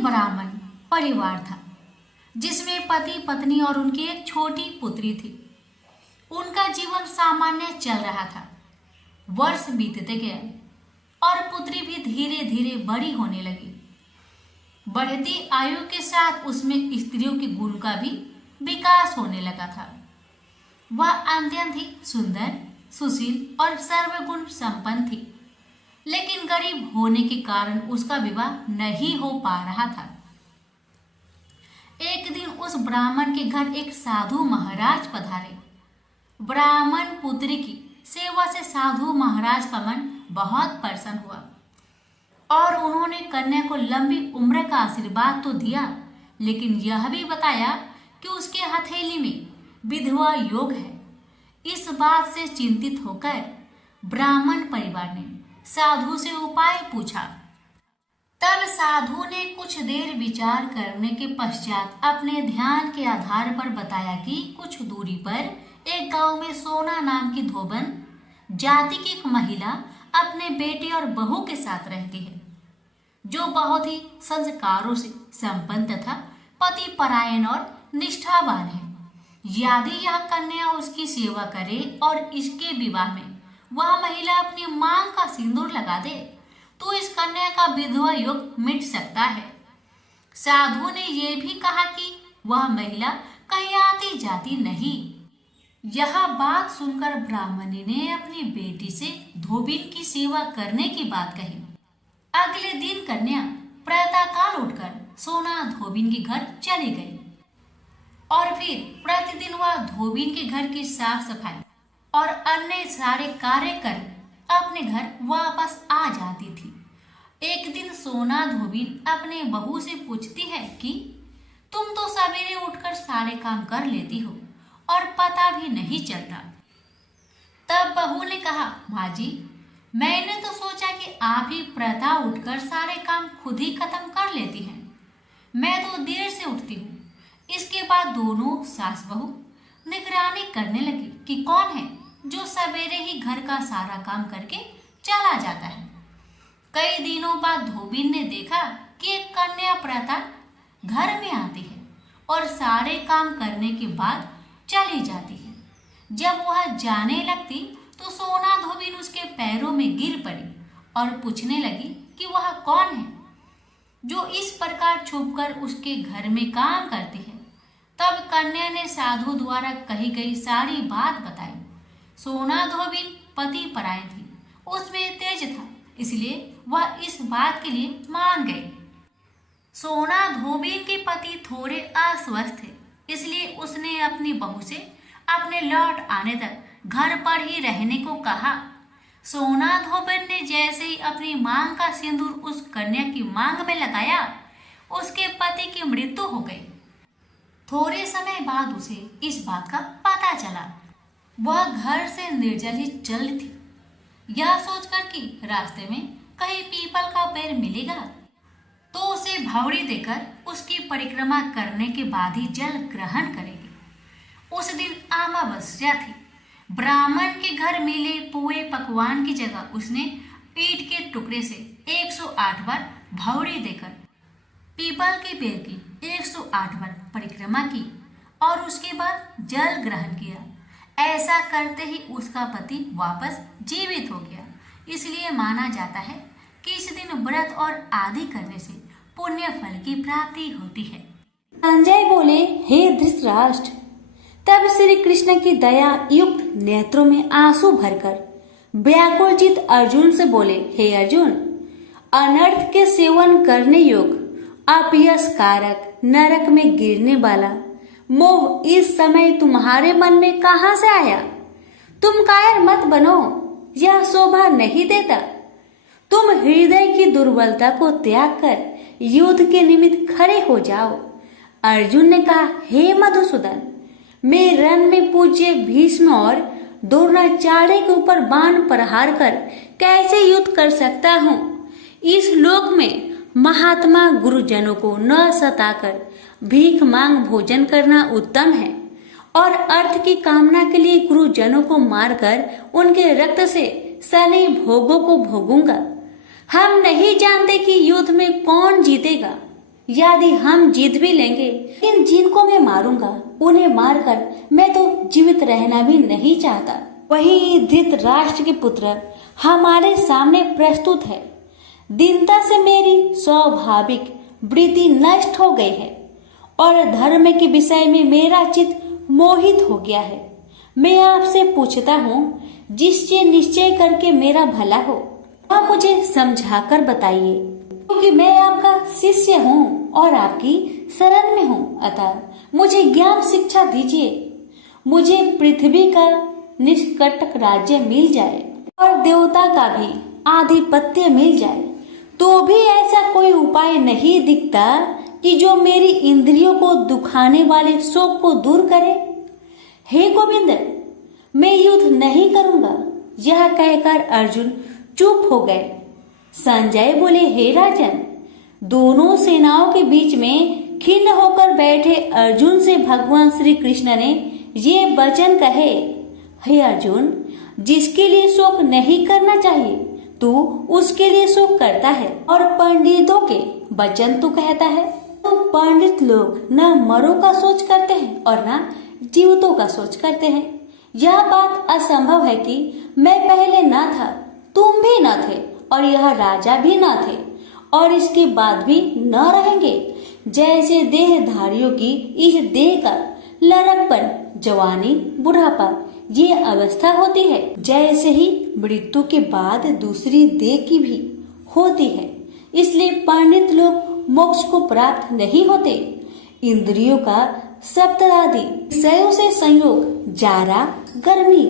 ब्राह्मण परिवार था जिसमें पति पत्नी और उनकी एक छोटी पुत्री थी। उनका जीवन सामान्य चल रहा था। वर्ष बीतते गए और पुत्री भी धीरे धीरे बड़ी होने लगी। बढ़ती आयु के साथ उसमें स्त्रियों के गुण का भी विकास होने लगा था। वह अत्यंत ही सुंदर, सुशील और सर्वगुण संपन्न थी, लेकिन गरीब होने के कारण उसका विवाह नहीं हो पा रहा था। एक दिन उस ब्राह्मण के घर एक साधु महाराज पधारे। ब्राह्मण पुत्री की सेवा से साधु महाराज का मन बहुत प्रसन्न हुआ और उन्होंने कन्या को लंबी उम्र का आशीर्वाद तो दिया, लेकिन यह भी बताया कि उसके हथेली में विधवा योग है। इस बात से चिंतित होकर ब्राह्मण परिवार ने साधु से उपाय पूछा। तब साधु ने कुछ देर विचार करने के पश्चात अपने ध्यान के आधार पर बताया कि कुछ दूरी पर एक गांव में सोना नाम की धोबन जाति की एक महिला अपने बेटे और बहू के साथ रहती है, जो बहुत ही संस्कारों से संपन्न तथा पति परायण और निष्ठावान है। यदि यह कन्या उसकी सेवा करे और इसके विवाह में वह महिला अपनी मांग का सिंदूर लगा दे तो इस कन्या का विधवा योग मिट सकता है। साधु ने यह भी कहा कि वह महिला कहीं आती जाती नहीं। यह बात सुनकर ब्राह्मणी ने अपनी बेटी से धोबिन की सेवा करने की बात कही। अगले दिन कन्या प्रातःकाल उठकर सोना धोबिन के घर चली गई और फिर प्रतिदिन वह धोबिन के घर की साफ सफाई और अन्य सारे कार्य कर अपने घर वापस आ जाती थी। एक दिन सोना धोबिन अपने बहू से पूछती है कि तुम तो सवेरे उठकर सारे काम कर लेती हो और पता भी नहीं चलता। तब बहू ने कहा, माँ जी, मैंने तो सोचा कि आप ही प्रातः उठकर सारे काम खुद ही खत्म कर लेती हैं। मैं तो देर से उठती हूँ। इसके बाद दोनों सास बहू निगरानी करने लगी कि कौन है जो सवेरे ही घर का सारा काम करके चला जाता है। कई दिनों बाद धोबिन ने देखा कि एक कन्या प्रातः घर में आती है और सारे काम करने के बाद चली जाती है। जब वह जाने लगती तो सोना धोबिन उसके पैरों में गिर पड़ी और पूछने लगी कि वह कौन है जो इस प्रकार छुपकर उसके घर में काम करती है। तब कन्या ने साधु द्वारा कही गई सारी बात बताई। सोना धोबिन पति परायण थी, उसमें तेज था, इसलिए वह इस बात के लिए मान गई। सोना धोबिन के पति थोड़े अस्वस्थ थे, इसलिए उसने अपनी बहू से अपने लौट आने तक घर पर ही रहने को कहा। सोना धोबिन ने जैसे ही अपनी मांग का सिंदूर उस कन्या की मांग में लगाया, उसके पति की मृत्यु हो गई। थोड़े समय बाद उसे इस बात का पता चला। वह घर से निर्जल ही चल थी। यह सोचकर कि रास्ते में कहीं पीपल का पेड़ मिलेगा तो उसे भावड़ी देकर उसकी परिक्रमा करने के बाद ही जल ग्रहण करेगी। उस दिन अमावस्या थी। ब्राह्मण के घर मिले पुए पकवान की जगह उसने ईंट के टुकड़े से 108 बार भावड़ी देकर पीपल के पेड़ की 108 बार परिक्रमा की और उसके बाद जल ग्रहण किया। ऐसा करते ही उसका पति वापस जीवित हो गया। इसलिए माना जाता है कि इस दिन व्रत और आदि करने से पुण्य फल की प्राप्ति होती है। संजय बोले, हे धृतराष्ट्र, तब श्री कृष्ण की दया युक्त नेत्रों में आंसू भरकर व्याकुलचित अर्जुन से बोले, हे अर्जुन, अनर्थ के सेवन करने योग अपयश कारक नरक में गिरने वाला मोह इस समय तुम्हारे मन में कहां से आया? तुम कायर मत बनो, यह शोभा नहीं देता। तुम हृदय की दुर्बलता को त्याग कर युद्ध के निमित्त खड़े हो जाओ। अर्जुन ने कहा, हे मधुसूदन, मैं रण में पूज्य भीष्म और द्रोणाचार्य के ऊपर बाण प्रहार कर कैसे युद्ध कर सकता हूँ? इस लोक में महात्मा गुरुजनों को न सताकर भीख मांग भोजन करना उत्तम है और अर्थ की कामना के लिए गुरुजनों को मारकर उनके रक्त से सनी भोगों को भोगूंगा। हम नहीं जानते कि युद्ध में कौन जीतेगा। यदि हम जीत भी लेंगे, लेकिन जिनको मैं मारूंगा उन्हें मारकर मैं तो जीवित रहना भी नहीं चाहता। वही धृतराष्ट्र के पुत्र हमारे सामने प्रस्तुत है। दीनता से मेरी स्वाभाविक वृत्ति नष्ट हो गई है और धर्म के विषय में मेरा चित्त मोहित हो गया है। मैं आपसे पूछता हूँ, जिससे निश्चय करके मेरा भला हो, आप मुझे समझाकर बताइए, क्योंकि मैं आपका शिष्य हूँ और आपकी शरण में हूँ। अतः मुझे ज्ञान शिक्षा दीजिए। मुझे पृथ्वी का निष्कंटक राज्य मिल जाए और देवता का भी आधिपत्य मिल जाए, तो भी ऐसा कोई उपाय नहीं दिखता कि जो मेरी इंद्रियों को दुखाने वाले शोक को दूर करे। हे गोविंद, मैं युद्ध नहीं करूंगा। यह कहकर अर्जुन चुप हो गए। संजय बोले, हे राजन, दोनों सेनाओं के बीच में खिन्न होकर बैठे अर्जुन से भगवान श्री कृष्ण ने ये वचन कहे, हे अर्जुन, जिसके लिए शोक नहीं करना चाहिए तू उसके लिए शोक करता है और पंडितों के वचन तू कहता है। तो पंडित लोग न मरों का सोच करते हैं और न जीवितों का सोच करते हैं। यह बात असंभव है कि मैं पहले न था, तुम भी न थे और यह राजा भी न थे और इसके बाद भी न रहेंगे। जैसे देहधारियों की इस देह का लड़कपन, जवानी, बुढ़ापा ये अवस्था होती है, जैसे ही मृत्यु के बाद दूसरी देह की भी होती है। इसलिए पंडित लोग मोक्ष को प्राप्त नहीं होते। इंद्रियों का सप्तरादि विषयों से संयोग जारा, गर्मी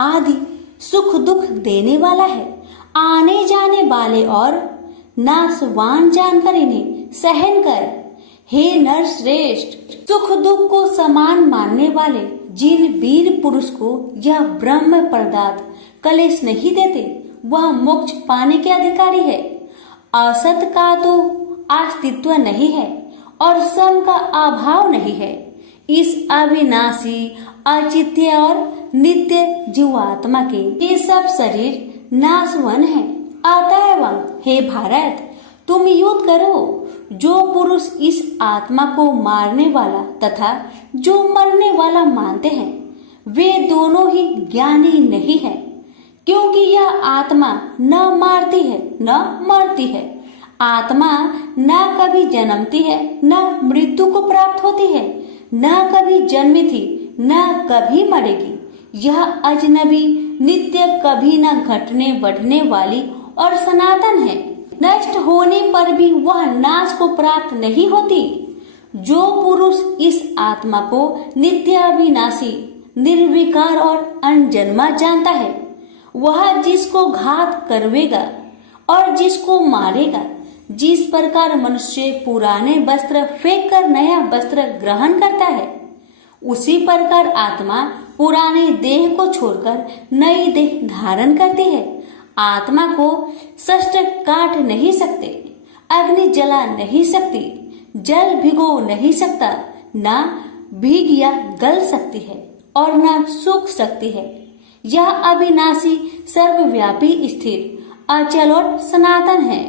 आदि सुख दुख देने वाला है। आने जाने वाले और नाशवान जानकर इन्हें सहन कर। हे नर श्रेष्ठ, सुख दुख को समान मानने वाले जिन वीर पुरुष को यह ब्रह्म पदार्थ कलेश नहीं देते, वह मोक्ष पाने के अधिकारी है। असत का तो अस्तित्व नहीं है और सम का अभाव नहीं है। इस अविनाशी, अचित्य और नित्य जीवात्मा के ये सब शरीर नाशवन है। अतएव हे भारत, तुम युद्ध करो। जो पुरुष इस आत्मा को मारने वाला तथा जो मरने वाला मानते हैं, वे दोनों ही ज्ञानी नहीं है, क्योंकि यह आत्मा न मारती है न मरती है। आत्मा न कभी जन्मती है न मृत्यु को प्राप्त होती है, न कभी जन्मी थी न कभी मरेगी। यह अजनबी, नित्य, कभी न घटने बढ़ने वाली और सनातन है। नष्ट होने पर भी वह नाश को प्राप्त नहीं होती। जो पुरुष इस आत्मा को नित्य, अविनाशी, निर्विकार और अनजन्मा जानता है, वह जिसको घात करवेगा और जिसको मारेगा, जिस प्रकार मनुष्य पुराने वस्त्र फेंक कर नया वस्त्र ग्रहण करता है, उसी प्रकार आत्मा पुराने देह को छोड़कर नई देह धारण करती है। आत्मा को शस्त्र काट नहीं सकते, अग्नि जला नहीं सकती, जल भिगो नहीं सकता, न भीग या गल सकती है और न सूख सकती है। यह अविनाशी, सर्वव्यापी, स्थिर, अचल और सनातन है।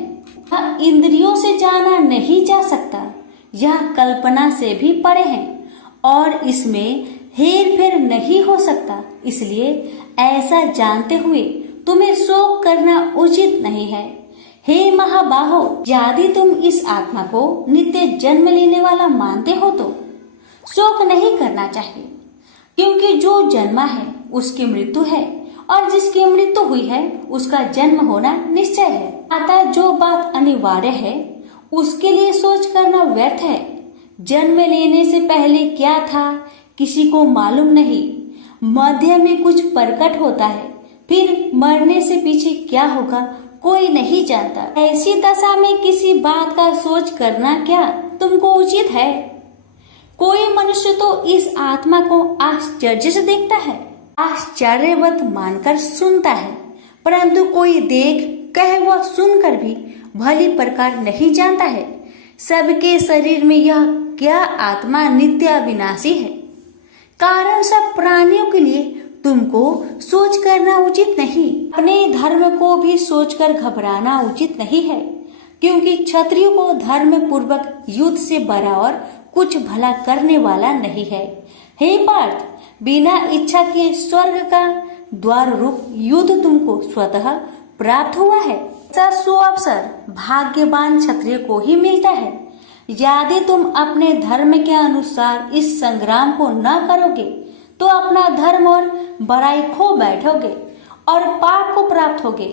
यह इंद्रियों से जाना नहीं जा सकता। यह कल्पना से भी परे है और इसमें हेर फेर नहीं हो सकता। इसलिए ऐसा जानते हुए तुम्हें शोक करना उचित नहीं है। हे महाबाहो, यदि तुम इस आत्मा को नित्य जन्म लेने वाला मानते हो तो शोक नहीं करना चाहिए, क्योंकि जो जन्मा है उसकी मृत्यु है और जिसकी मृत्यु हुई है उसका जन्म होना निश्चय है। अतः जो बात अनिवार्य है उसके लिए सोच करना व्यर्थ है। जन्म लेने से पहले क्या था किसी को मालूम नहीं, मध्य में कुछ प्रकट होता है, फिर मरने से पीछे क्या होगा कोई नहीं जानता। ऐसी दशा में किसी बात का सोच करना क्या तुमको उचित है? कोई मनुष्य तो इस आत्मा को आश्चर्य से देखता है, आश्चर्यवत मानकर सुनता है, परंतु कोई देख कहे व सुनकर भी भली प्रकार नहीं जानता है सबके शरीर में यह क्या आत्मा नित्य अविनाशी है। कारण सब प्राणियों के लिए तुमको सोच करना उचित नहीं। अपने धर्म को भी सोचकर घबराना उचित नहीं है। क्योंकि क्षत्रियो को धर्म पूर्वक युद्ध से बड़ा और कुछ भला करने वाला नहीं है। हे पार्थ, बिना इच्छा के स्वर्ग का द्वार रूप युद्ध तुमको स्वतः प्राप्त हुआ है। ऐसा सुअवसर भाग्यवान क्षत्रिय को ही मिलता है। यदि तुम अपने धर्म के अनुसार इस संग्राम को न करोगे तो अपना धर्म और बड़ाई खो बैठोगे और पाप को प्राप्त होगे।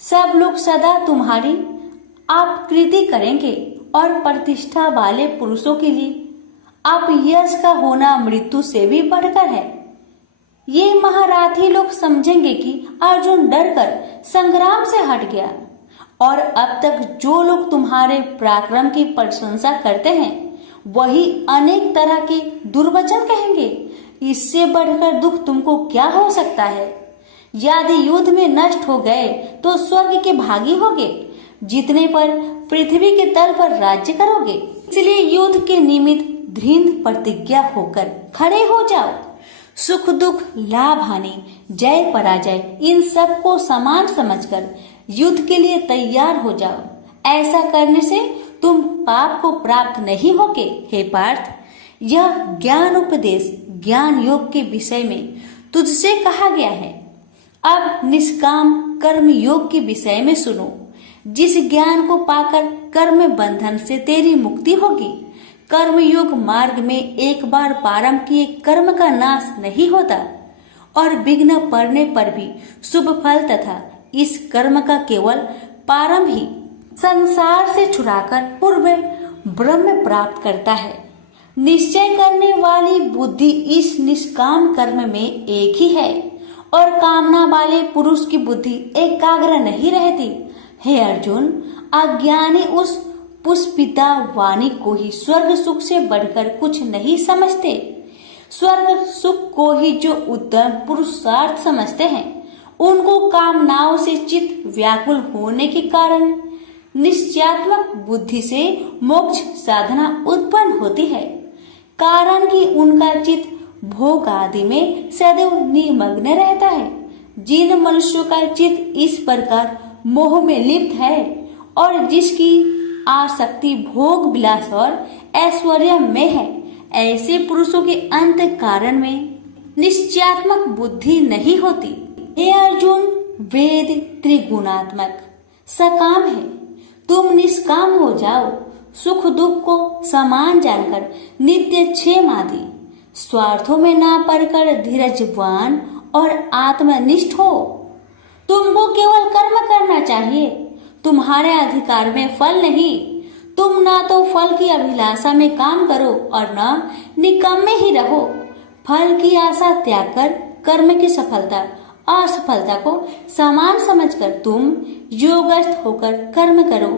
सब लोग सदा तुम्हारी अपकीर्ति करेंगे और प्रतिष्ठा वाले पुरुषों के लिए अपयश का होना मृत्यु से भी बढ़कर है। ये महारथी लोग समझेंगे कि अर्जुन डरकर संग्राम से हट गया, और अब तक जो लोग तुम्हारे पराक्रम की प्रशंसा करते हैं वही अनेक तरह के दुर्वचन कहेंगे। इससे बढ़कर दुख तुमको क्या हो सकता है? यदि युद्ध में नष्ट हो गए तो स्वर्ग के भागी होगे, जीतने पर पृथ्वी के तल पर राज्य करोगे। इसलिए युद्ध के निमित्त दृढ़ प्रतिज्ञा होकर खड़े हो जाओ। सुख दुख, लाभ हानि, जय पराजय, इन सब को समान समझकर युद्ध के लिए तैयार हो जाओ। ऐसा करने से तुम पाप को प्राप्त नहीं होगे। हे पार्थ, यह ज्ञान उपदेश ज्ञान योग के विषय में तुझसे कहा गया है। अब निष्काम कर्म योग के विषय में सुनो। जिस ज्ञान को पाकर कर्म बंधन से तेरी मुक्ति होगी। कर्म योग मार्ग में एक बार प्रारंभ किए कर्म का नाश नहीं होता और विघ्न पड़ने पर भी शुभ फल तथा इस कर्म का केवल प्रारंभ ही संसार से छुड़ाकर पूर्व ब्रह्म प्राप्त करता है। निश्चय करने वाली बुद्धि इस निष्काम कर्म में एक ही है और कामना वाले पुरुष की बुद्धि एकाग्र नहीं रहती। हे अर्जुन, अज्ञानी उस पुष्पिता वाणी को ही स्वर्ग सुख से बढ़कर कुछ नहीं समझते। स्वर्ग सुख को ही जो उत्तम पुरुषार्थ समझते हैं, उनको कामनाओं से चित्त व्याकुल होने के कारण निश्चयात्मक बुद्धि से मोक्ष साधना उत्पन्न होती है। कारण कि उनका चित्त भोग आदि में सदैव निमग्न रहता है। जिन मनुष्यों का चित्त इस प्रकार मोह में लिप्त है और जिसकी आसक्ति भोग विलास और ऐश्वर्य में है, ऐसे पुरुषों के अंत कारण में निश्चयात्मक बुद्धि नहीं होती। हे अर्जुन, वेद त्रिगुणात्मक सकाम है, तुम निष्काम हो जाओ। सुख दुख को समान जानकर नित्य क्षेम आदि स्वार्थों में ना पड़कर धीरजवान और आत्मनिष्ठ हो। तुमको केवल कर्म करना चाहिए, तुम्हारे अधिकार में फल नहीं। तुम ना तो फल की अभिलाषा में काम करो और न निकम्मे ही रहो। फल की आशा त्याग कर कर्म की सफलता असफलता को समान समझकर तुम योगस्थ होकर कर्म करो।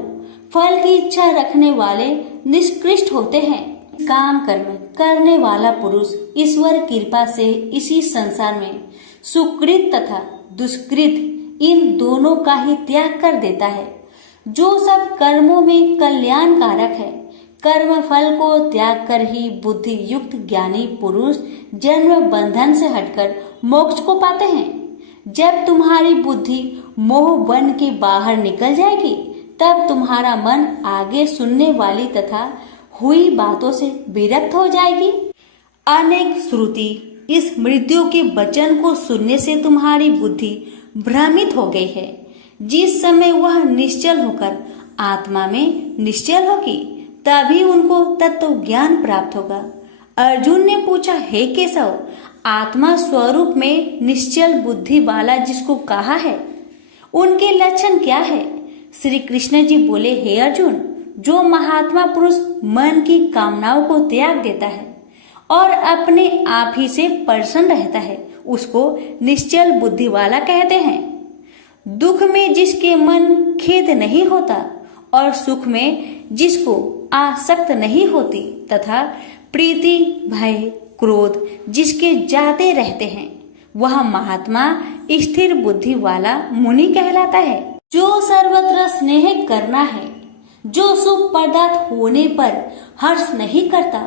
फल की इच्छा रखने वाले निष्कृष्ट होते हैं। काम कर्म करने वाला पुरुष ईश्वर कृपा से इसी संसार में सुकृत तथा दुष्कृत इन दोनों का ही त्याग कर देता है। जो सब कर्मों में कल्याणकारक है, कर्म फल को त्याग कर ही बुद्धि युक्त ज्ञानी पुरुष जन्म बंधन से हटकर मोक्ष को पाते हैं। जब तुम्हारी बुद्धि मोह बन के बाहर निकल जाएगी, तब तुम्हारा मन आगे सुनने वाली तथा हुई बातों से विरक्त हो जाएगी। अनेक श्रुति इस मृत्यु के वचन को सुनने से तुम्हारी बुद्धि भ्रमित हो गई है। जिस समय वह निश्चल होकर आत्मा में निश्चल होगी, तभी उनको तत्व ज्ञान प्राप्त होगा। अर्जुन ने पूछा, हे केशव, आत्मा स्वरूप में निश्चल बुद्धि वाला जिसको कहा है, उनके लक्षण क्या है? श्री कृष्ण जी बोले, हे अर्जुन, जो महात्मा पुरुष मन की कामनाओं को त्याग देता है और अपने आप ही से प्रसन्न रहता है, उसको निश्चल बुद्धि वाला कहते हैं। दुख में जिसके मन खेद नहीं होता और सुख में जिसको आसक्त नहीं होती तथा प्रीति भय क्रोध जिसके जाते रहते हैं, वह महात्मा स्थिर बुद्धि वाला मुनि कहलाता है। जो सर्वत्र स्नेह करना है, जो शुभ पदार्थ होने पर हर्ष नहीं करता,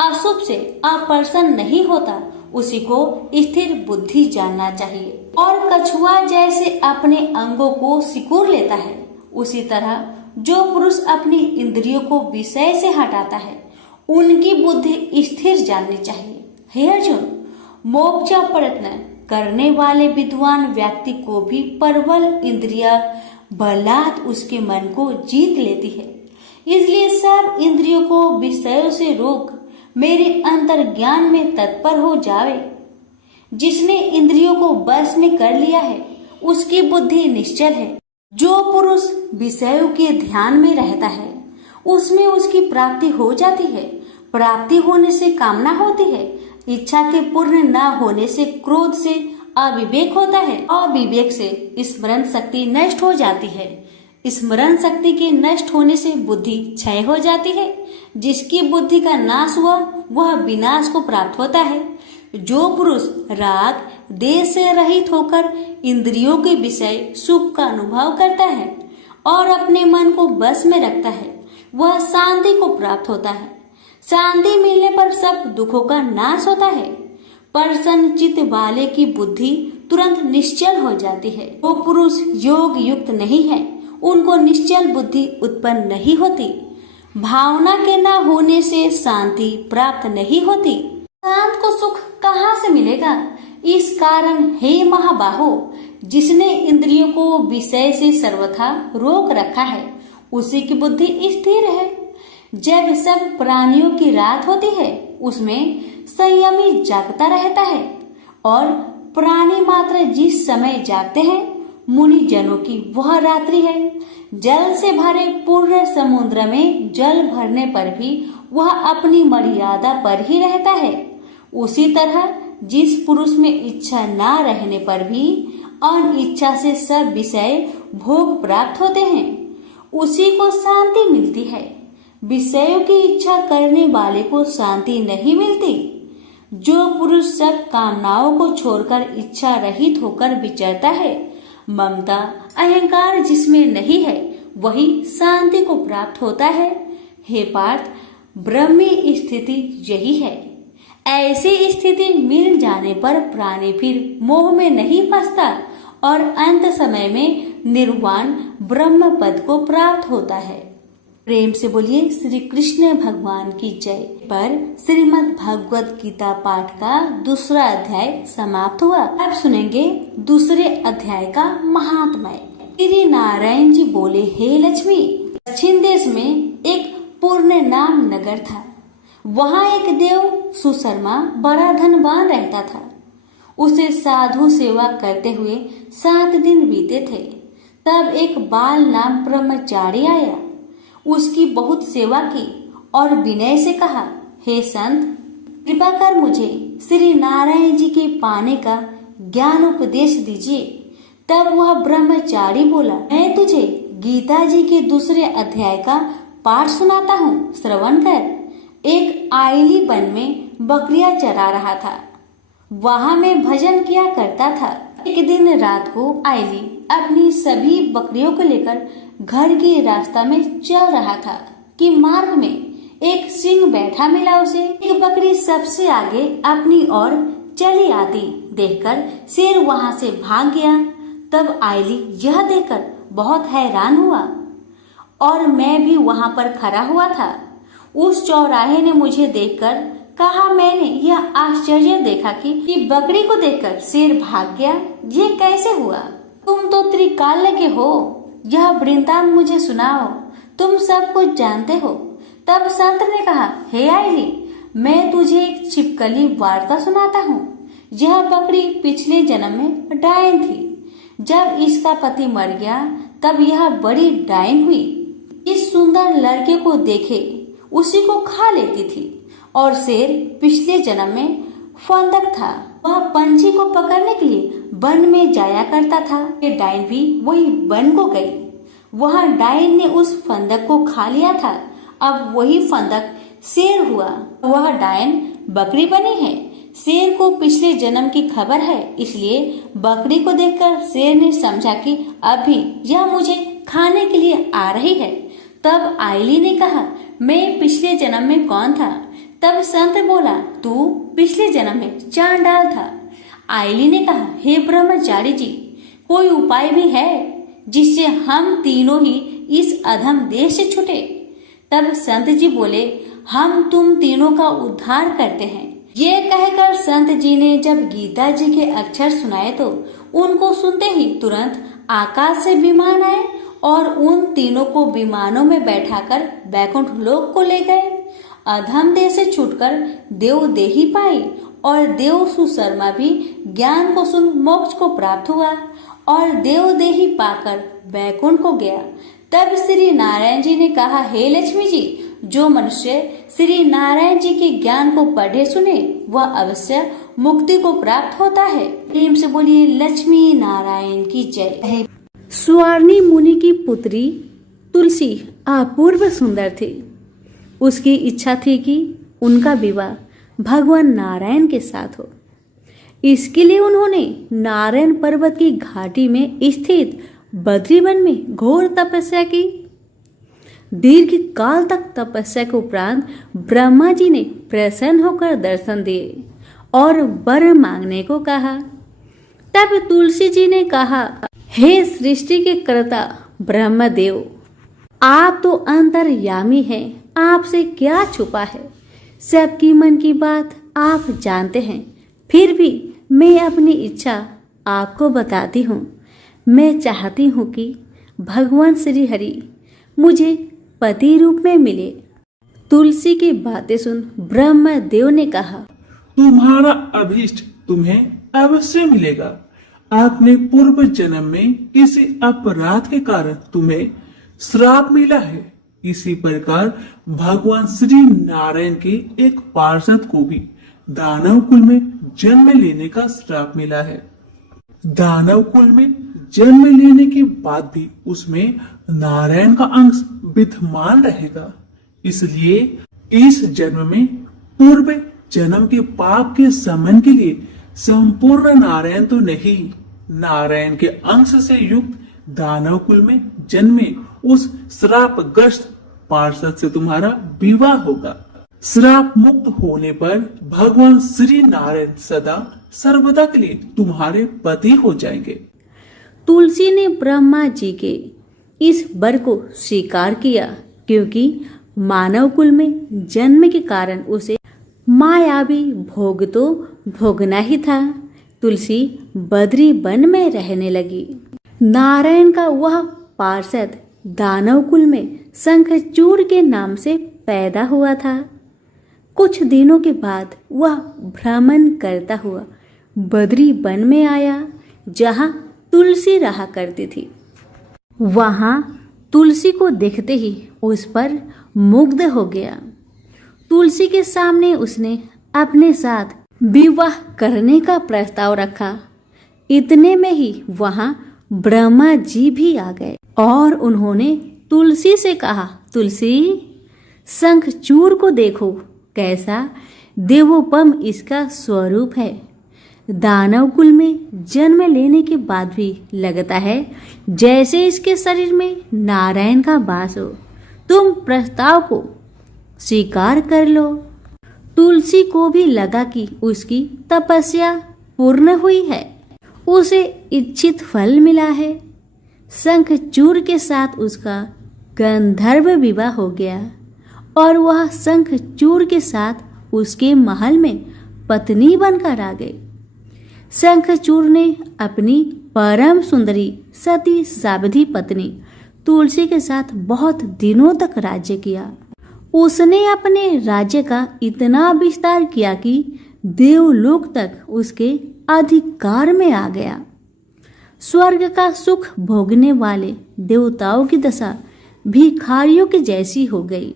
अशुभ से अप्रसन्न नहीं होता, उसी को स्थिर बुद्धि जानना चाहिए। और कछुआ जैसे अपने अंगों को सिकुड़ लेता है, उसी तरह जो पुरुष अपनी इंद्रियों को विषय से हटाता है उनकी बुद्धि स्थिर जाननी चाहिए। हे अर्जुन, मोक्ष प्रयत्न करने वाले विद्वान व्यक्ति को भी प्रबल इंद्रिया बलात् उसके मन को जीत लेती है। इसलिए सब इंद्रियों को विषयों से रोक मेरे अंतर्ज्ञान में तत्पर हो जावे। जिसने इंद्रियों को वश में कर लिया है उसकी बुद्धि निश्चल है। जो पुरुष विषयों के ध्यान में रहता है उसमें उसकी प्राप्ति हो जाती है। प्राप्ति होने से कामना होती है। इच्छा के पूर्ण न होने से क्रोध से अविवेक होता है। अविवेक से स्मरण शक्ति नष्ट हो जाती है। स्मरण शक्ति के नष्ट होने से बुद्धि क्षय हो जाती है। जिसकी बुद्धि का नाश हुआ वह विनाश को प्राप्त होता है। जो पुरुष राग देश से रहित होकर इंद्रियों के विषय सुख का अनुभव करता है और अपने मन को बस में रखता है वह शांति को प्राप्त होता है। शांति मिलने पर सब दुखों का नाश होता है। प्रसन्न चित्त वाले की बुद्धि तुरंत निश्चल हो जाती है। वो पुरुष योग युक्त नहीं है उनको निश्चल बुद्धि उत्पन्न नहीं होती। भावना के न होने से शांति प्राप्त नहीं होती। शांत को सुख कहाँ से मिलेगा? इस कारण हे महाबाहो, जिसने इंद्रियों को विषय से सर्वथा रोक रखा है उसी की बुद्धि स्थिर है। जब सब प्राणियों की रात होती है उसमें संयमी जागता रहता है और प्राणी मात्र जिस समय जागते हैं मुनि जनों की वह रात्रि है। जल से भरे पूर्ण समुद्र में जल भरने पर भी वह अपनी मर्यादा पर ही रहता है। उसी तरह जिस पुरुष में इच्छा न रहने पर भी अनिच्छा से सब विषय भोग प्राप्त होते हैं उसी को शांति मिलती है। विषयों की इच्छा करने वाले को शांति नहीं मिलती। जो पुरुष सब कामनाओं को छोड़कर इच्छा रहित होकर विचरता है, ममता अहंकार जिसमें नहीं है वही शांति को प्राप्त होता है। हे पार्थ, ब्रह्मी स्थिति यही है। ऐसी स्थिति मिल जाने पर प्राणी फिर मोह में नहीं फंसता और अंत समय में निर्वाण ब्रह्म पद को प्राप्त होता है। प्रेम से बोलिए श्री कृष्ण भगवान की जय। पर श्रीमद् भगवद गीता पाठ का दूसरा अध्याय समाप्त हुआ। अब सुनेंगे दूसरे अध्याय का महात्म्य। श्री नारायण जी बोले, हे लक्ष्मी, दक्षिण देश में एक पूर्ण नाम नगर था। वहाँ एक देव सुशर्मा बड़ा धनवान रहता था। उसे साधु सेवा करते हुए 7 दिन बीते थे। तब एक बाल नाम ब्रह्मचारी आया। उसकी बहुत सेवा की और विनय से कहा, हे संत, कृपा कर मुझे श्री नारायण जी के पाने का ज्ञान उपदेश दीजिए। तब वह ब्रह्मचारी बोला, मैं तुझे गीता जी के दूसरे अध्याय का पाठ सुनाता हूँ, श्रवण कर। एक आइली वन में बकरियां चरा रहा था। वहाँ मैं भजन किया करता था। एक दिन रात को आइली अपनी सभी बकरियों को लेकर घर के रास्ता में चल रहा था कि मार्ग में एक सिंह बैठा मिला उसे। एक बकरी सबसे आगे अपनी ओर चली आती देखकर शेर वहाँ से भाग गया। तब आइली यह देखकर बहुत हैरान हुआ और मैं भी वहाँ पर खड़ा हुआ था। उस चौराहे ने मुझे देखकर कहा, मैंने यह आश्चर्य देखा कि बकरी को देखकर शेर भाग गया। ये कैसे हुआ? तुम तो त्रिकाल के हो, यह वृंतांत मुझे सुनाओ, तुम सब कुछ जानते हो। तब संत ने कहा, हे आइली, मैं तुझे एक छिपकली वार्ता सुनाता हूँ। यह बकरी पिछले जन्म में डायन थी। जब इसका पति मर गया तब यह बड़ी डायन हुई। इस सुंदर लड़के को देखे उसी को खा लेती थी। और शेर पिछले जन्म में फंदक था। वह पंछी को पकड़ने के लिए वन में जाया करता था। ये डायन भी वही वन को गई। वह डायन ने उस फंदक को खा लिया था। अब वही फंदक शेर हुआ। वह डायन बकरी बनी है। शेर को पिछले जन्म की खबर है, इसलिए बकरी को देखकर शेर ने समझा कि अभी यह मुझे खाने के लिए आ रही है। तब आइली ने कहा, मैं पिछले जन्म में कौन था? तब संत बोला, तू पिछले जन्म में चांडाल था। आइली ने कहा, हे ब्रह्मचारी जी, कोई उपाय भी है जिससे हम तीनों ही इस अधम देश से छूटे। तब संत जी बोले, हम तुम तीनों का उद्धार करते हैं। ये कहकर संत जी ने जब गीता जी के अक्षर सुनाए तो उनको सुनते ही तुरंत आकाश से विमान आए और उन तीनों को विमानों में बैठाकर बैकुंठ लोक को ले गए। अधम देह से छूटकर देव देही पाई और देव सुशर्मा भी ज्ञान को सुन मोक्ष को प्राप्त हुआ और देव देही पाकर बैकुंठ को गया। तब श्री नारायण जी ने कहा, हे लक्ष्मी जी, जो मनुष्य श्री नारायण जी के ज्ञान को पढ़े सुने वह अवश्य मुक्ति को प्राप्त होता है। प्रेम से बोलिए लक्ष्मी नारायण की जय। स्वर्णी मुनि की पुत्री तुलसी अपूर्व सुंदर थी। उसकी इच्छा थी कि उनका विवाह भगवान नारायण के साथ हो। इसके लिए उन्होंने नारायण पर्वत की घाटी में स्थित बद्रीवन में घोर तपस्या की। दीर्घ काल तक तपस्या के उपरांत ब्रह्मा जी ने प्रसन्न होकर दर्शन दिए और वर मांगने को कहा। तब तुलसी जी ने कहा, हे सृष्टि के कर्ता ब्रह्मदेव, आप तो अंतर्यामी हैं, आपसे क्या छुपा है। सबकी मन की बात आप जानते हैं। फिर भी मैं अपनी इच्छा आपको बताती हूँ। मैं चाहती हूँ कि भगवान श्री हरि मुझे पति रूप में मिले। तुलसी की बातें सुन ब्रह्मदेव ने कहा, तुम्हारा अभीष्ट तुम्हें अवश्य मिलेगा। आपने पूर्व जन्म में किसी अपराध के कारण तुम्हें श्राप मिला है। इसी प्रकार भगवान श्री नारायण के एक पार्षद को भी दानव कुल में जन्म लेने का श्राप मिला है। दानव कुल में जन्म लेने के बाद भी उसमें नारायण का अंश विद्यमान रहेगा। इसलिए इस जन्म में पूर्व जन्म के पाप के शमन के लिए संपूर्ण नारायण तो नहीं, नारायण के अंश से युक्त दानव कुल में जन्मे उस श्रापग्रस्त पार्षद से तुम्हारा विवाह होगा। श्राप मुक्त होने पर भगवान श्री नारायण सदा सर्वदा के लिए तुम्हारे पति हो जाएंगे। तुलसी ने ब्रह्मा जी के इस वर को स्वीकार किया, क्योंकि मानव कुल में जन्म के कारण उसे मायावी भोग तो भोगना ही था। तुलसी बद्री वन में रहने लगी। नारायण का वह पार्षद दानव कुल में शंखचूड़ के नाम से पैदा हुआ था। कुछ दिनों के बाद वह भ्रमण करता हुआ बद्री वन में आया, जहाँ तुलसी रहा करती थी। वहां तुलसी को देखते ही उस पर मुग्ध हो गया। तुलसी के सामने उसने अपने साथ विवाह करने का प्रस्ताव रखा। इतने में ही वहां ब्रह्मा जी भी आ गए और उन्होंने तुलसी से कहा, तुलसी, शंखचूड़ को देखो, कैसा देवोपम इसका स्वरूप है। दानव कुल में जन्म लेने के बाद भी लगता है जैसे इसके शरीर में नारायण का वास हो। तुम प्रस्ताव को स्वीकार कर लो। तुलसी को भी लगा कि उसकी तपस्या पूर्ण हुई है, उसे इच्छित फल मिला है। शंखचूड़ के साथ उसका गंधर्व विवाह हो गया और वह शंखचूड़ के साथ उसके महल में पत्नी बनकर आ गई। शंखचूड़ ने अपनी परम सुंदरी सती सावधि पत्नी तुलसी के साथ बहुत दिनों तक राज्य किया। उसने अपने राज्य का इतना विस्तार किया कि देवलोक तक उसके अधिकार में आ गया। स्वर्ग का सुख भोगने वाले देवताओं की दशा भिखारियों की जैसी हो गई।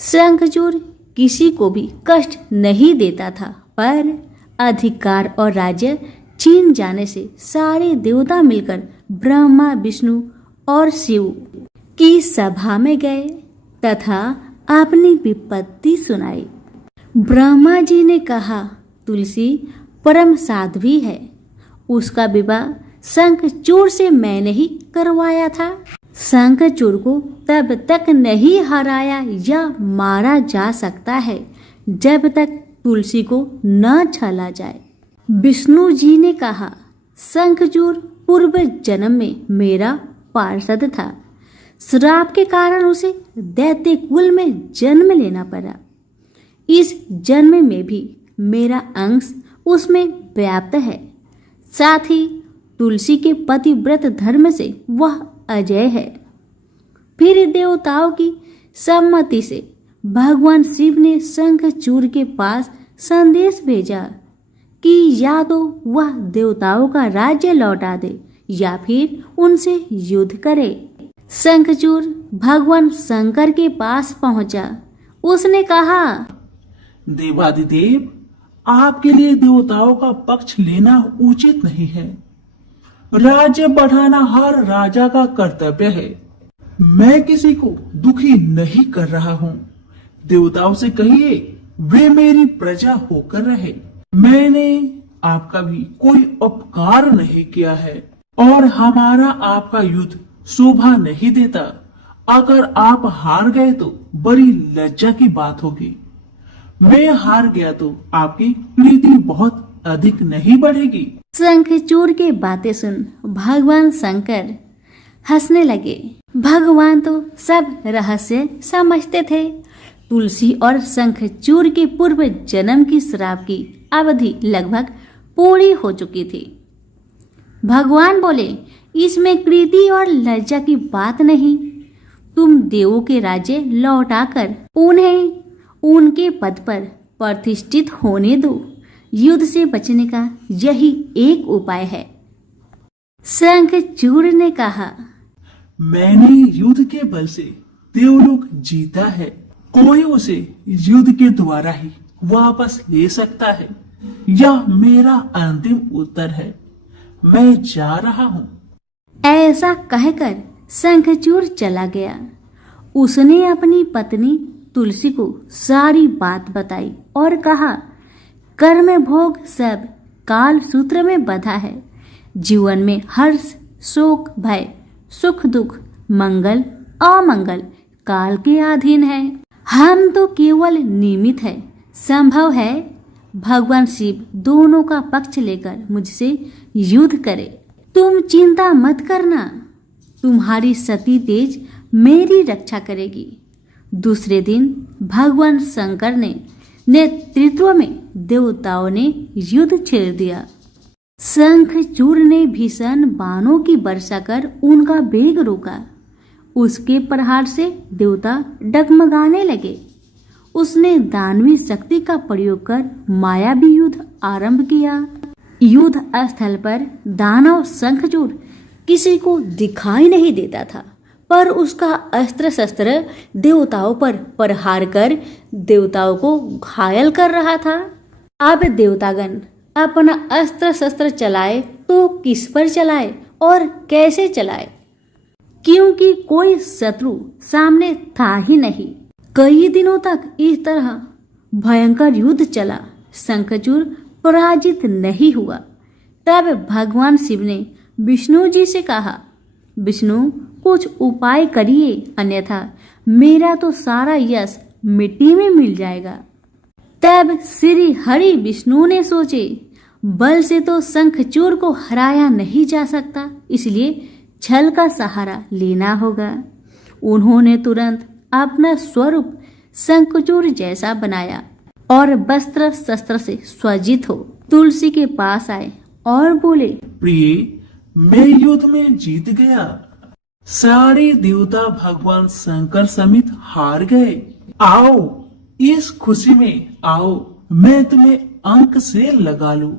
शंखचूड़ किसी को भी कष्ट नहीं देता था, पर अधिकार और राज्य छीन जाने से सारे देवता मिलकर ब्रह्मा, विष्णु और शिव की सभा में गए तथा अपनी विपत्ति सुनाई। ब्रह्मा जी ने कहा, तुलसी परम साध्वी है, उसका विवाह शंखचूड़ से मैंने ही करवाया था। शंखचूड़ को तब तक नहीं हराया या मारा जा सकता है जब तक तुलसी को न छला जाए। विष्णु जी ने कहा, शंखचूड़ पूर्व जन्म में मेरा पार्षद था। श्राप के कारण उसे दैत्य कुल में जन्म लेना पड़ा। इस जन्म में भी मेरा अंश उसमें व्याप्त है। साथ ही तुलसी के पतिव्रत धर्म से वह अजय है। फिर देवताओं की सम्मति से भगवान शिव ने शंखचूड़ के पास संदेश भेजा कि या तो वह देवताओं का राज्य लौटा दे या फिर उनसे युद्ध करे। शंखचूड़ भगवान शंकर के पास पहुंचा। उसने कहा, देवादिदेव, आपके लिए देवताओं का पक्ष लेना उचित नहीं है। राज्य बढ़ाना हर राजा का कर्तव्य है। मैं किसी को दुखी नहीं कर रहा हूँ। देवताओं से कहिए वे मेरी प्रजा होकर रहे। मैंने आपका भी कोई उपकार नहीं किया है और हमारा आपका युद्ध शोभा नहीं देता। अगर आप हार गए तो बड़ी लज्जा की बात होगी। मैं हार गया तो आपकी प्रीति बहुत अधिक नहीं बढ़ेगी। शंखचूड़ की बातें सुन भगवान शंकर हंसने लगे। भगवान तो सब रहस्य समझते थे। तुलसी और शंखचूड़ के पूर्व जन्म की श्राप की अवधि लगभग पूरी हो चुकी थी। भगवान बोले, इसमें कृति और लज्जा की बात नहीं। तुम देवों के राज्य लौटाकर उन्हें उनके पद पर प्रतिष्ठित होने दो। युद्ध से बचने का यही एक उपाय है। शंखचूड़ ने कहा, मैंने युद्ध के बल से देवलोक जीता है। कोई उसे युद्ध के द्वारा ही वापस ले सकता है। यह मेरा अंतिम उत्तर है। मैं जा रहा हूँ। ऐसा कहकर शंखचूड़ चला गया। उसने अपनी पत्नी तुलसी को सारी बात बताई और कहा, कर्म भोग सब काल सूत्र में बंधा है। जीवन में हर्ष, शोक, भय, सुख, दुख, मंगल, अमंगल काल के अधीन है। हम तो केवल निमित्त है। संभव है भगवान शिव दोनों का पक्ष लेकर मुझसे युद्ध करे। तुम चिंता मत करना। तुम्हारी सती तेज मेरी रक्षा करेगी। दूसरे दिन भगवान शंकर ने नेतृत्व में देवताओं ने युद्ध छेड़ दिया। शंखचूड़ ने भीषण बाणों की वर्षा कर उनका वेग रोका। उसके प्रहार से देवता डगमगाने लगे। उसने दानवी शक्ति का प्रयोग कर मायावी युद्ध आरंभ किया। युद्ध स्थल पर दानव शंखचूड़ किसी को दिखाई नहीं देता था, पर उसका अस्त्र शस्त्र देवताओं पर प्रहार कर देवताओं को घायल कर रहा था। अब देवतागण अपना अस्त्र शस्त्र चलाए तो किस पर चलाए और कैसे चलाए, क्योंकि कोई शत्रु सामने था ही नहीं। कई दिनों तक इस तरह भयंकर युद्ध चला। शंखचूड़ पराजित नहीं हुआ। तब भगवान शिव ने विष्णु जी से कहा, विष्णु, कुछ उपाय करिए, अन्यथा मेरा तो सारा यश मिट्टी में मिल जाएगा। तब श्री हरि विष्णु ने सोचे, बल से तो शंखचूड़ को हराया नहीं जा सकता, इसलिए छल का सहारा लेना होगा। उन्होंने तुरंत अपना स्वरूप शंखचूड़ जैसा बनाया और वस्त्र शस्त्र से सज्जित हो तुलसी के पास आए और बोले, प्रिय, मैं युद्ध में जीत गया। सारे देवता भगवान शंकर समेत हार गए। आओ, इस खुशी में आओ, मैं तुम्हें अंक से लगा लूं।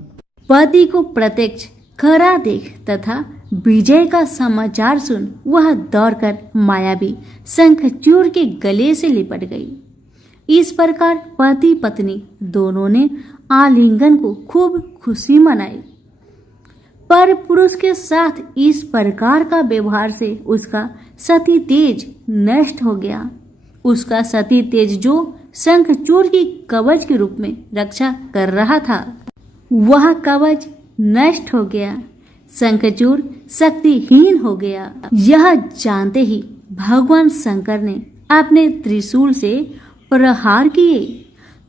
पति को प्रत्यक्ष खरा देख तथा विजय का समाचार सुन वह दौड़कर मायावी शंखचूड़ के गले से लिपट गई। इस प्रकार पति पत्नी दोनों ने आलिंगन को खूब खुशी मनाई। पर पुरुष के साथ इस प्रकार का व्यवहार से उसका सती तेज नष्ट हो गया। उसका सती तेज जो शंखचूड़ की कवच के रूप में रक्षा कर रहा था, वह कवच नष्ट हो गया। शंखचूड़ शक्तिहीन हो गया। यह जानते ही भगवान शंकर ने अपने त्रिशूल से प्रहार किए।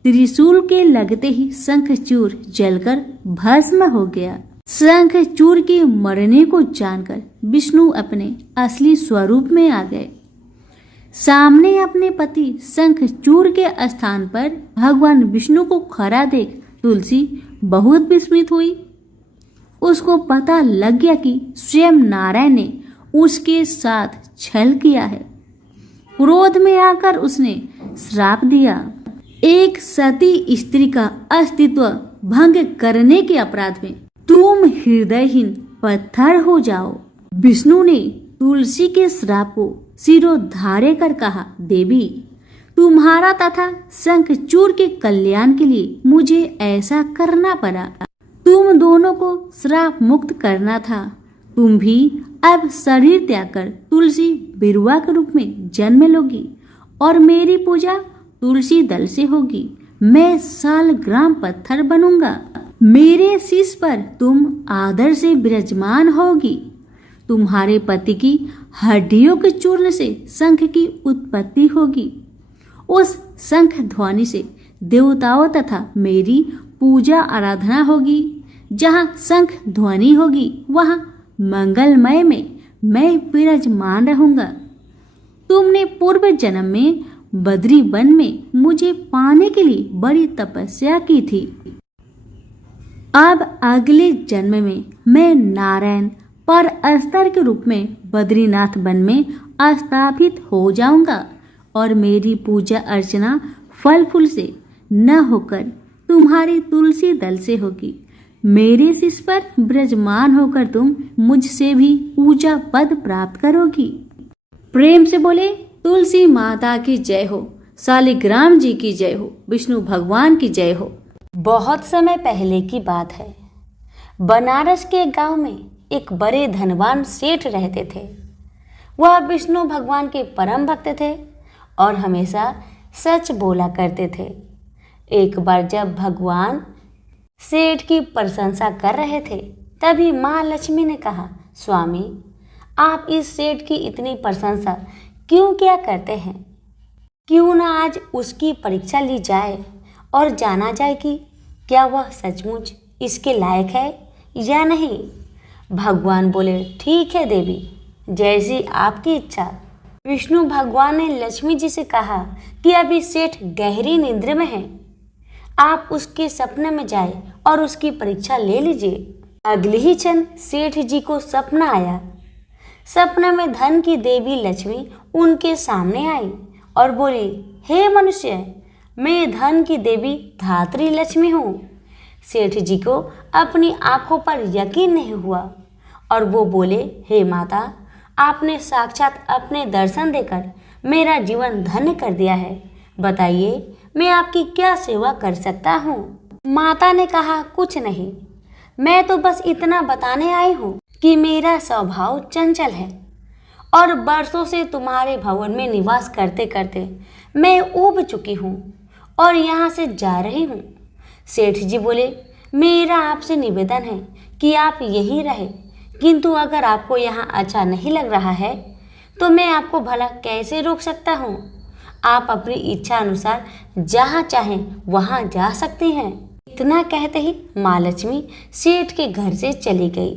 त्रिशूल के लगते ही शंखचूड़ जलकर भस्म हो गया। शंखचूड़ के मरने को जानकर विष्णु अपने असली स्वरूप में आ गए सामने अपने पति शंखचूड़ के स्थान पर भगवान विष्णु को खड़ा देख तुलसी बहुत विस्मित हुई। उसको पता लग गया कि स्वयं नारायण ने उसके साथ छल किया है। क्रोध में आकर उसने श्राप दिया, एक सती स्त्री का अस्तित्व भंग करने के अपराध में तुम हृदयहीन पत्थर हो जाओ। विष्णु ने तुलसी के श्राप को सिरोधार्य कर कहा, देवी तुम्हारा तथा शंखचूड़ के कल्याण के लिए मुझे ऐसा करना पड़ा। तुम दोनों को श्राप मुक्त करना था। तुम भी अब शरीर त्याग कर तुलसी बिरुवा के रूप में जन्म लोगी और मेरी पूजा तुलसी दल से होगी। मैं सालग्राम पत्थर बनूंगा। मेरे शीश पर तुम आदर से विराजमान होगी। तुम्हारे पति की हड्डियों के चूर्ण से शंख की उत्पत्ति होगी। उस शंख ध्वनि से देवताओं तथा मेरी पूजा आराधना होगी। जहाँ शंख ध्वनि होगी वहाँ मंगलमय में मैं विराजमान रहूंगा। तुमने पूर्व जन्म में बद्री वन में मुझे पाने के लिए बड़ी तपस्या की थी। अब अगले जन्म में मैं नारायण पर अस्तर के रूप में बद्रीनाथ वन में स्थापित हो जाऊंगा और मेरी पूजा अर्चना फल फूल से न होकर तुम्हारी तुलसी दल से होगी। मेरे शीश पर विराजमान होकर तुम मुझसे भी पूजा पद प्राप्त करोगी। प्रेम से बोले तुलसी माता की जय हो, शालिग्राम जी की जय हो, विष्णु भगवान की जय हो। बहुत समय पहले की बात है। बनारस के गांव में एक बड़े धनवान सेठ रहते थे। वह विष्णु भगवान के परम भक्त थे और हमेशा सच बोला करते थे। एक बार जब भगवान सेठ की प्रशंसा कर रहे थे तभी माँ लक्ष्मी ने कहा, स्वामी आप इस सेठ की इतनी प्रशंसा क्यों क्या करते हैं? क्यों ना आज उसकी परीक्षा ली जाए और जाना जाए कि क्या वह सचमुच इसके लायक है या नहीं। भगवान बोले, ठीक है देवी, जैसी आपकी इच्छा। विष्णु भगवान ने लक्ष्मी जी से कहा कि अभी सेठ गहरी निद्रा में है, आप उसके सपने में जाए और उसकी परीक्षा ले लीजिए। अगले ही क्षण सेठ जी को सपना आया। सपने में धन की देवी लक्ष्मी उनके सामने आई और बोली, हे मनुष्य, मैं धन की देवी धात्री लक्ष्मी हूँ। सेठ जी को अपनी आंखों पर यकीन नहीं हुआ और वो बोले, हे माता, आपने साक्षात अपने दर्शन देकर मेरा जीवन धन्य कर दिया है। बताइए मैं आपकी क्या सेवा कर सकता हूँ। माता ने कहा, कुछ नहीं, मैं तो बस इतना बताने आई हूँ कि मेरा स्वभाव चंचल है और बरसों से तुम्हारे भवन में निवास करते करते मैं ऊब चुकी हूँ और यहाँ से जा रही हूँ। सेठ जी बोले, मेरा आपसे निवेदन है कि आप यहीं रहे, किंतु अगर आपको यहाँ अच्छा नहीं लग रहा है तो मैं आपको भला कैसे रोक सकता हूँ। आप अपनी इच्छा अनुसार जहाँ चाहें वहाँ जा सकती हैं। इतना कहते ही माँ लक्ष्मी सेठ के घर से चली गई।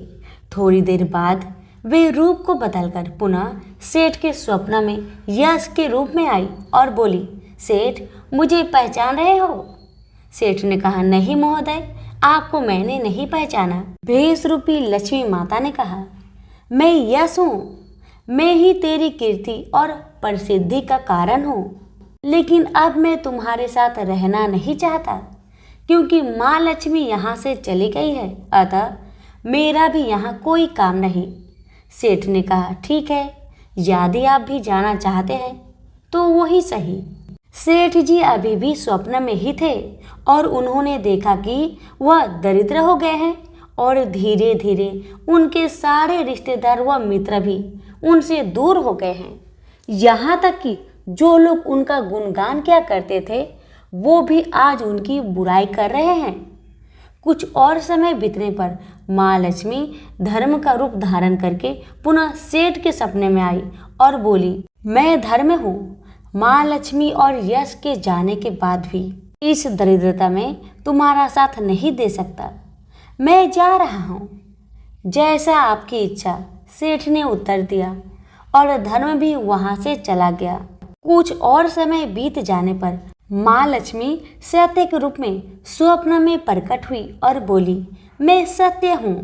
थोड़ी देर बाद वे रूप को बदलकर पुनः सेठ के स्वप्न में यश के रूप में आई और बोली, सेठ मुझे पहचान रहे हो? सेठ ने कहा, नहीं महोदय, आपको मैंने नहीं पहचाना। भेष रूपी लक्ष्मी माता ने कहा, मैं यश हूँ, मैं ही तेरी कीर्ति और प्रसिद्धि का कारण हूँ, लेकिन अब मैं तुम्हारे साथ रहना नहीं चाहता क्योंकि माँ लक्ष्मी यहाँ से चली गई है, अतः मेरा भी यहाँ कोई काम नहीं। सेठ ने कहा, ठीक है, यदि आप भी जाना चाहते हैं तो वही सही। सेठ जी अभी भी स्वप्न में ही थे और उन्होंने देखा कि वह दरिद्र हो गए हैं और धीरे धीरे उनके सारे रिश्तेदार व मित्र भी उनसे दूर हो गए हैं। यहाँ तक कि जो लोग उनका गुणगान किया करते थे वो भी आज उनकी बुराई कर रहे हैं। कुछ और समय बीतने पर माँ लक्ष्मी धर्म का रूप धारण करके पुनः सेठ के सपने में आई और बोली, मैं धर्म हूँ। माँ लक्ष्मी और यश के जाने के बाद भी इस दरिद्रता में तुम्हारा साथ नहीं दे सकता, मैं जा रहा हूँ। जैसा आपकी इच्छा, सेठ ने उत्तर दिया और धर्म भी वहाँ से चला गया। कुछ और समय बीत जाने पर माँ लक्ष्मी सत्य के रूप में स्वप्न में प्रकट हुई और बोली, मैं सत्य हूँ।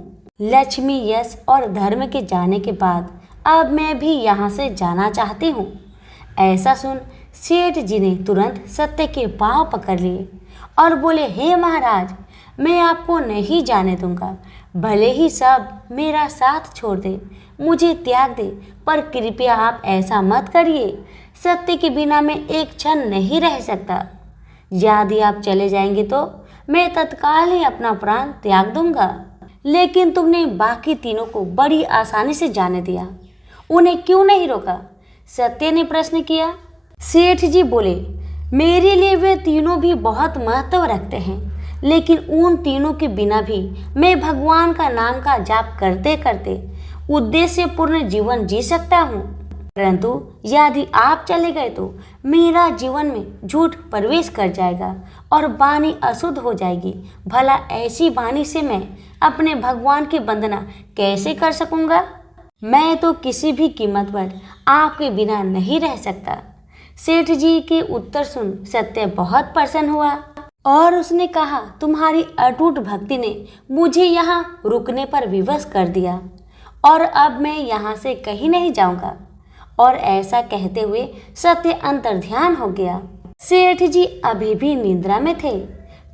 लक्ष्मी यश और धर्म के जाने के बाद अब मैं भी यहाँ से जाना चाहती हूँ। ऐसा सुन सेठ जी ने तुरंत सत्य के पांव पकड़ लिए और बोले, हे महाराज, मैं आपको नहीं जाने दूंगा। भले ही सब मेरा साथ छोड़ दे, मुझे त्याग दे, पर कृपया आप ऐसा मत करिए। सत्य के बिना मैं एक क्षण नहीं रह सकता। यदि आप चले जाएंगे तो मैं तत्काल ही अपना प्राण त्याग दूंगा। लेकिन तुमने बाकी तीनों को बड़ी आसानी से जाने दिया, उन्हें क्यों नहीं रोका? सत्य ने प्रश्न किया। सेठ जी बोले, मेरे लिए वे तीनों भी बहुत महत्व रखते हैं, लेकिन उन तीनों के बिना भी मैं भगवान का नाम का जाप करते करते उद्देश्यपूर्ण जीवन जी सकता हूँ। परंतु यदि आप चले गए तो मेरा जीवन में झूठ प्रवेश कर जाएगा और वाणी अशुद्ध हो जाएगी। भला ऐसी वाणी से मैं अपने भगवान की वंदना कैसे कर सकूंगा? मैं तो किसी भी कीमत पर आपके बिना नहीं रह सकता। सेठ जी के उत्तर सुन सत्य बहुत प्रसन्न हुआ और उसने कहा, तुम्हारी अटूट भक्ति ने मुझे यहाँ रुकने पर विवश कर दिया और अब मैं यहाँ से कहीं नहीं जाऊंगा। और ऐसा कहते हुए सत्य अंतर्ध्यान हो गया। सेठ जी अभी भी निद्रा में थे।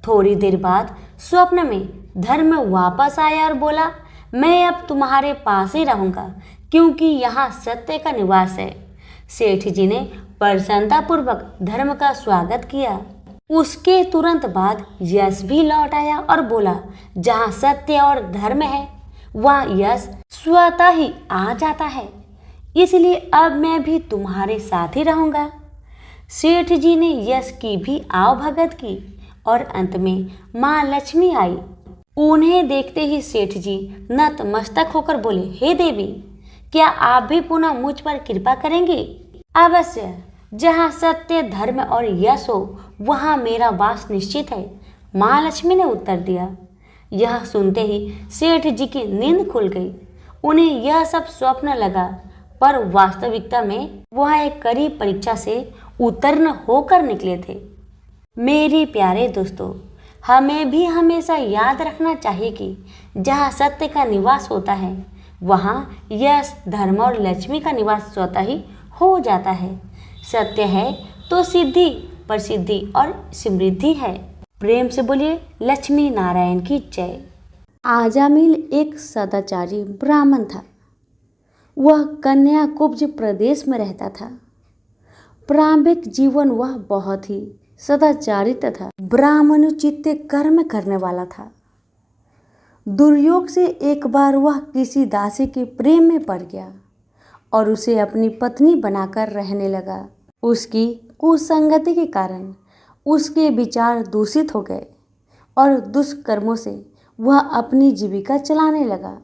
थोड़ी देर बाद स्वप्न में धर्म वापस आया और बोला, मैं अब तुम्हारे पास ही रहूंगा क्योंकि यहाँ सत्य का निवास है। सेठ जी ने प्रसन्नतापूर्वक धर्म का स्वागत किया। उसके तुरंत बाद यश भी लौट आया और बोला, जहाँ सत्य और धर्म है वहाँ यश स्वतः ही आ जाता है, इसलिए अब मैं भी तुम्हारे साथ ही रहूंगा। सेठ जी ने यश की भी आवभगत की और अंत में माँ लक्ष्मी आई। उन्हें देखते ही सेठ जी नतमस्तक होकर बोले, हे देवी, क्या आप भी पुनः मुझ पर कृपा करेंगे? अवश्य, जहाँ सत्य धर्म और यश हो वहाँ मेरा वास निश्चित है, माँ लक्ष्मी ने उत्तर दिया। यह सुनते ही सेठ जी की नींद खुल गई। उन्हें यह सब स्वप्न लगा, पर वास्तविकता में वह एक कड़ी परीक्षा से उत्तीर्ण होकर निकले थे। मेरे प्यारे दोस्तों, हमें भी हमेशा याद रखना चाहिए कि जहाँ सत्य का निवास होता है वहाँ यश, धर्म और लक्ष्मी का निवास स्वतः ही हो जाता है। सत्य है तो सिद्धि, प्रसिद्धि और समृद्धि है। प्रेम से बोलिए लक्ष्मी नारायण की जय। आजामिल एक सदाचारी ब्राह्मण था। वह कन्याकुब्ज प्रदेश में रहता था। प्रारंभिक जीवन वह बहुत ही सदाचारी तथा ब्राह्मणोचित कर्म करने वाला था। दुर्योग से एक बार वह किसी दासी के प्रेम में पड़ गया और उसे अपनी पत्नी बनाकर रहने लगा। उसकी कुसंगति के कारण उसके विचार दूषित हो गए और दुष्कर्मों से वह अपनी जीविका चलाने लगा।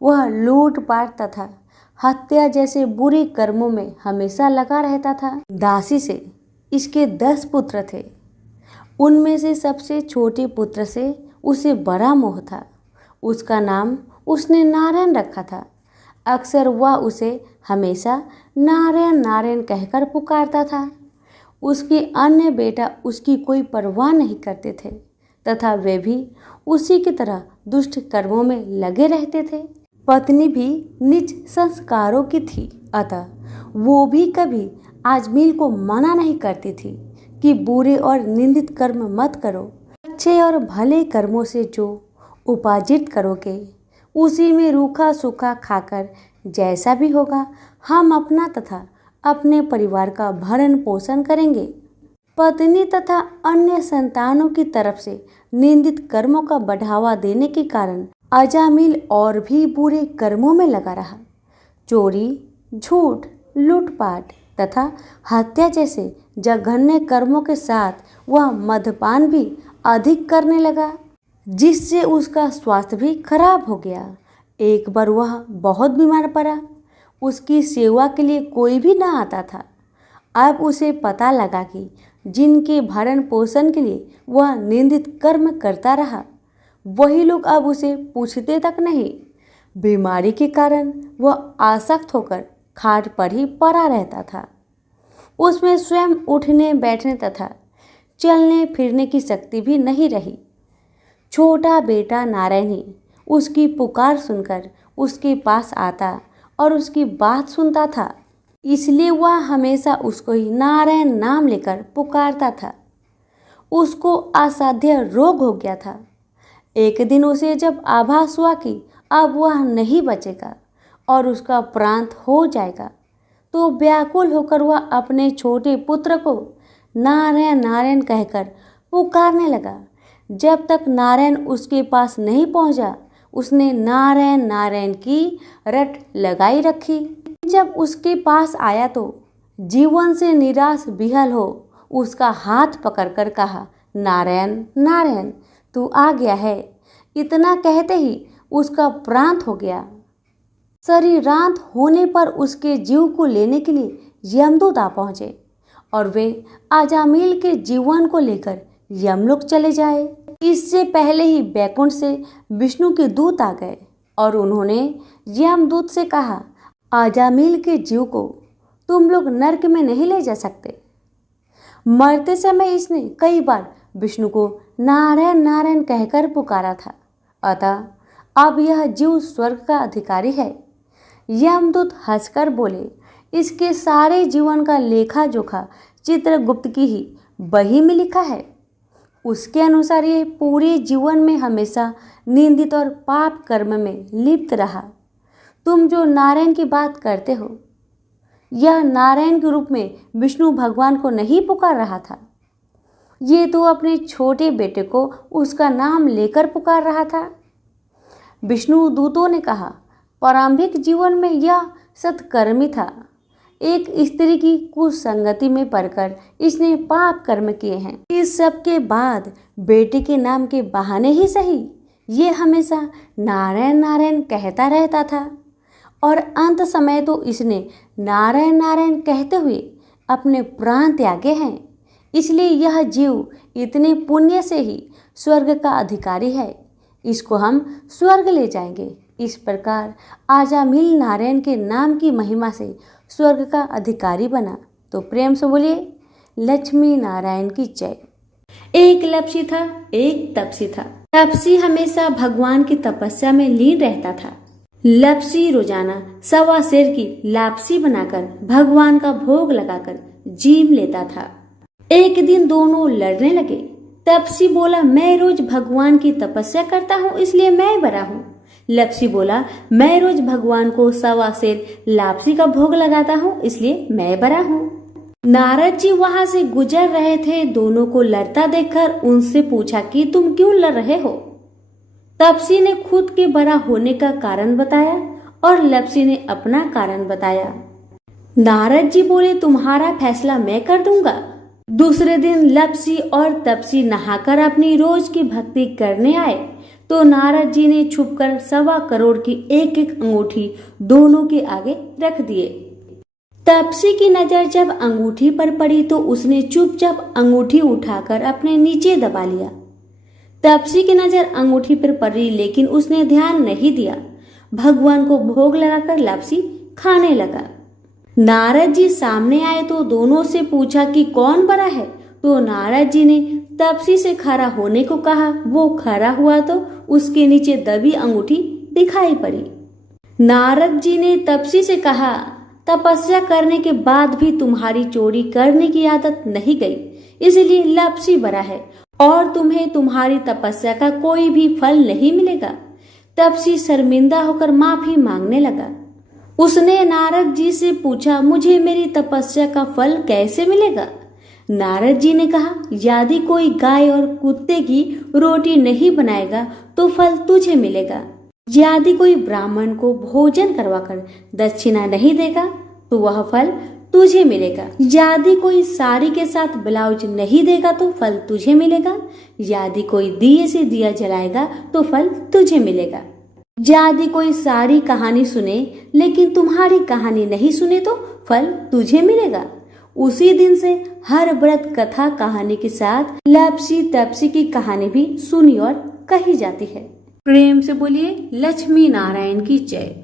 वह लूटपाट तथा हत्या जैसे बुरे कर्मों में हमेशा लगा रहता था। दासी से इसके 10 पुत्र थे। उनमें से सबसे छोटे पुत्र से उसे बड़ा मोह था। उसका नाम उसने नारायण रखा था। अक्सर वह उसे हमेशा नारायण नारायण कहकर पुकारता था। उसके अन्य बेटा उसकी कोई परवाह नहीं करते थे तथा वे भी उसी की तरह दुष्ट कर्मों में लगे रहते थे। पत्नी भी नीच संस्कारों की थी, अतः वो भी कभी आजमील को मना नहीं करती थी कि बुरे और निंदित कर्म मत करो। अच्छे और भले कर्मों से जो उपार्जित करोगे उसी में रूखा सूखा खाकर जैसा भी होगा हम अपना तथा अपने परिवार का भरण पोषण करेंगे। पत्नी तथा अन्य संतानों की तरफ से निंदित कर्मों का बढ़ावा देने के कारण अजामिल और भी बुरे कर्मों में लगा रहा। चोरी, झूठ, लूटपाट तथा हत्या जैसे जघन्य कर्मों के साथ वह मद्यपान भी अधिक करने लगा, जिससे उसका स्वास्थ्य भी खराब हो गया। एक बार वह बहुत बीमार पड़ा। उसकी सेवा के लिए कोई भी न आता था। अब उसे पता लगा कि जिनके भरण पोषण के लिए वह निंदित कर्म करता रहा वही लोग अब उसे पूछते तक नहीं। बीमारी के कारण वह आसक्त होकर खाट पर ही पड़ा रहता था। उसमें स्वयं उठने बैठने तथा चलने फिरने की शक्ति भी नहीं रही। छोटा बेटा नारायण ही उसकी पुकार सुनकर उसके पास आता और उसकी बात सुनता था, इसलिए वह हमेशा उसको ही नारायण नाम लेकर पुकारता था। उसको असाध्य रोग हो गया था। एक दिन उसे जब आभास हुआ कि अब वह नहीं बचेगा और उसका प्रांत हो जाएगा, तो व्याकुल होकर वह अपने छोटे पुत्र को नारायण नारायण कहकर पुकारने लगा। जब तक नारायण उसके पास नहीं पहुंचा, उसने नारायण नारायण की रट लगाई रखी। जब उसके पास आया तो जीवन से निराश बिहल हो उसका हाथ पकड़कर कहा, नारायण नारायण तू आ गया है। इतना कहते ही उसका प्रांत हो गया। शरीरांत होने पर उसके जीव को लेने के लिए यमदूत आ पहुंचे और वे अजामिल के जीवन को लेकर यमलोक चले जाए। इससे पहले ही बैकुंठ से विष्णु के दूत आ गए और उन्होंने यमदूत से कहा, अजामिल के जीव को तुम लोग नरक में नहीं ले जा सकते। मरते समय इसने कई बार विष्णु को नारायण नारायण कहकर पुकारा था, अतः अब यह जीव स्वर्ग का अधिकारी है। यमदूत हंसकर बोले, इसके सारे जीवन का लेखा जोखा चित्रगुप्त की ही बही में लिखा है। उसके अनुसार ये पूरे जीवन में हमेशा निंदित और पाप कर्म में लिप्त रहा। तुम जो नारायण की बात करते हो, यह नारायण के रूप में विष्णु भगवान को नहीं पुकार रहा था। ये तो अपने छोटे बेटे को उसका नाम लेकर पुकार रहा था। विष्णु दूतों ने कहा, प्रारंभिक जीवन में यह सत्कर्मी था। एक स्त्री की कुसंगति में पड़कर इसने पाप कर्म किए हैं। इस सब के बाद बेटे के नाम के बहाने ही सही ये हमेशा नारायण नारायण कहता रहता था और अंत समय तो इसने नारायण नारायण कहते हुए अपने प्राण त्यागे हैं। इसलिए यह जीव इतने पुण्य से ही स्वर्ग का अधिकारी है। इसको हम स्वर्ग ले जाएंगे। इस प्रकार अजामिल नारायण के नाम की महिमा से स्वर्ग का अधिकारी बना। तो प्रेम से बोलिए, लक्ष्मी नारायण की जय। एक लपसी था, एक तपसी था। तपसी हमेशा भगवान की तपस्या में लीन रहता था। लपसी रोजाना 1.25 सेर की लापसी बनाकर भगवान का भोग लगाकर जीम लेता था। एक दिन दोनों लड़ने लगे। तपसी बोला, मैं रोज भगवान की तपस्या करता हूँ इसलिए मैं बड़ा हूँ। लपसी बोला, मैं रोज भगवान को 1.25 सेर लापसी का भोग लगाता हूँ इसलिए मैं बड़ा हूँ। नारद जी वहां से गुजर रहे थे। दोनों को लड़ता देखकर उनसे पूछा कि तुम क्यों लड़ रहे हो। तपसी ने खुद के बड़ा होने का कारण बताया और लपसी ने अपना कारण बताया। नारद जी बोले, तुम्हारा फैसला मैं कर दूंगा। दूसरे दिन लपसी और तपसी नहाकर अपनी रोज की भक्ति करने आए तो नारद जी ने छुपकर 1.25 करोड़ की एक एक अंगूठी दोनों के आगे रख दिए। तपसी की नजर जब अंगूठी पर पड़ी तो उसने चुपचाप अंगूठी उठाकर अपने नीचे दबा लिया। तपसी की नजर अंगूठी पर पड़ी लेकिन उसने ध्यान नहीं दिया। भगवान को भोग लगाकर लापसी खाने लगा। नारद जी सामने आए तो दोनों से पूछा कि कौन बड़ा है। तो नारद जी ने तपसी से खड़ा होने को कहा। वो खड़ा हुआ तो उसके नीचे दबी अंगूठी दिखाई पड़ी। नारद जी ने तपसी से कहा, तपस्या करने के बाद भी तुम्हारी चोरी करने की आदत नहीं गई, इसलिए लपसी बड़ा है और तुम्हें तुम्हारी तपस्या का कोई भी फल नहीं मिलेगा। तपसी शर्मिंदा होकर माफी मांगने लगा। उसने नारद जी से पूछा, मुझे मेरी तपस्या का फल कैसे मिलेगा। नारद जी ने कहा, यदि कोई गाय और कुत्ते की रोटी नहीं बनाएगा तो फल तुझे मिलेगा। यदि कोई ब्राह्मण को भोजन करवाकर दक्षिणा नहीं देगा तो वह फल तुझे मिलेगा। यदि कोई साड़ी के साथ ब्लाउज नहीं देगा तो फल तुझे मिलेगा। यदि कोई दिए से दिया जलाएगा तो फल तुझे मिलेगा। यदि कोई सारी कहानी सुने लेकिन तुम्हारी कहानी नहीं सुने तो फल तुझे मिलेगा। उसी दिन से हर व्रत कथा कहानी के साथ लपसी तपसी की कहानी भी सुनी और कही जाती है। प्रेम से बोलिए, लक्ष्मी नारायण की जय।